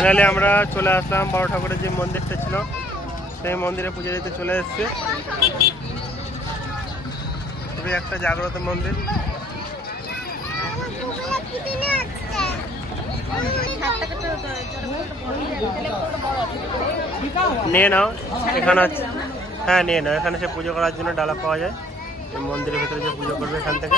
Finally আমরা চলে আসলাম বড় ঠাকুরের যে মন্দিরটা ছিল সেই মন্দিরে পুজো দিতে চলে এসেছি। খুবই একটা জাগ্রত মন্দির। নিয়ে নাও এখানে, হ্যাঁ নিয়ে নাও। এখানে সে পুজো করার জন্য ডালা পাওয়া যায়। এই মন্দিরের ভিতরে যে পুজো করবে এখান থেকে।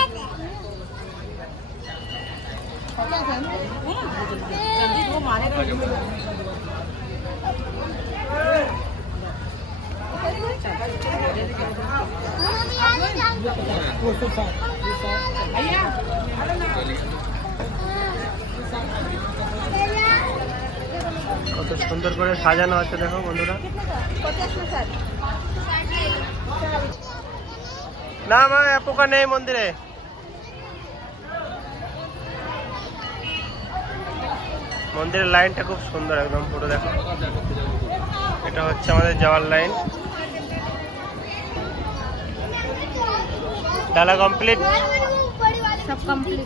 কত সুন্দর করে সাজানো আছে দেখো বন্ধুরা। না মা পোকা নেই মন্দিরে। মন্দিরের লাইনটা খুব সুন্দর একদম পুরো দেখো। এটা হচ্ছে আমাদের যাওয়ার লাইন। ডালা কমপ্লিট, সব কমপ্লিট।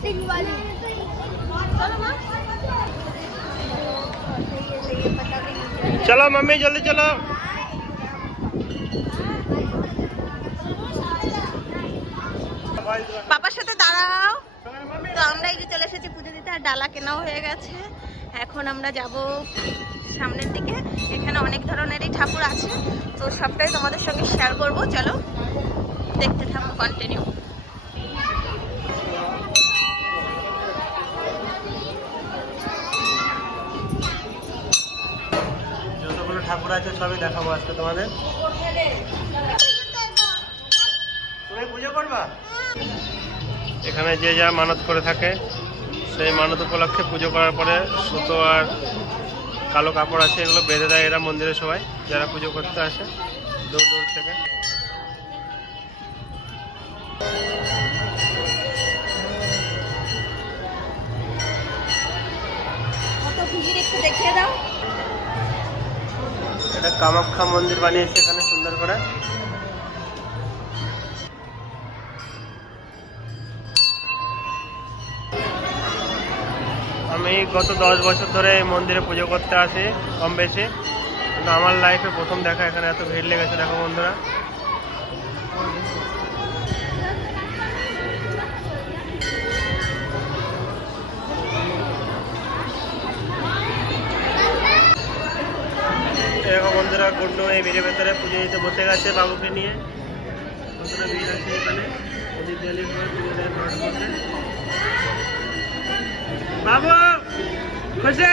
চলো मम्मी जल्दी चलो। পাপার সাথে দাঁড়াও। তো আমরা এই যে চলে এসেছি পুজো দিতে, আর ডালা কেনাও হয়ে গেছে। এখন আমরা যাব সামনের দিকে। এখানে অনেক ধরনেরই ঠাকুর আছে, তো সবটাই তোমাদের সঙ্গে শেয়ার করব। চলো দেখতে থাকো, কন্টিনিউ। যতগুলো ঠাকুর আছে সবই দেখাবো আজকে তোমাদের। তুমি পুজো করবা? এখানে যে যা মানত করে থাকে সেই মানত উপলক্ষে পুজো করার পরে সুতো আর কালো কাপড় আছে, এগুলো বেঁধে দেয় এরা মন্দিরে সবাই যারা পুজো করতে আসে দূর দূর থেকে। কত ভিড় একটু দেখিয়ে দাও। এটা কামাখ্যা মন্দির বানিয়েছে এখানে সুন্দর করে। আমি গত 10 বছর ধরে এই মন্দিরে পুজো করতে আসি কম বেশি, কিন্তু আমার লাইফে প্রথম দেখা এখানে এত ভিড় লেগেছে দেখো বন্ধুরা। দেখো বন্ধুরা, গুড্ডু এই ভিড়ের ভেতরে পুজো দিতে বসে গেছে বাবুকে নিয়ে। কতটা ভিড় আছে এখানে। বাবু খুশি?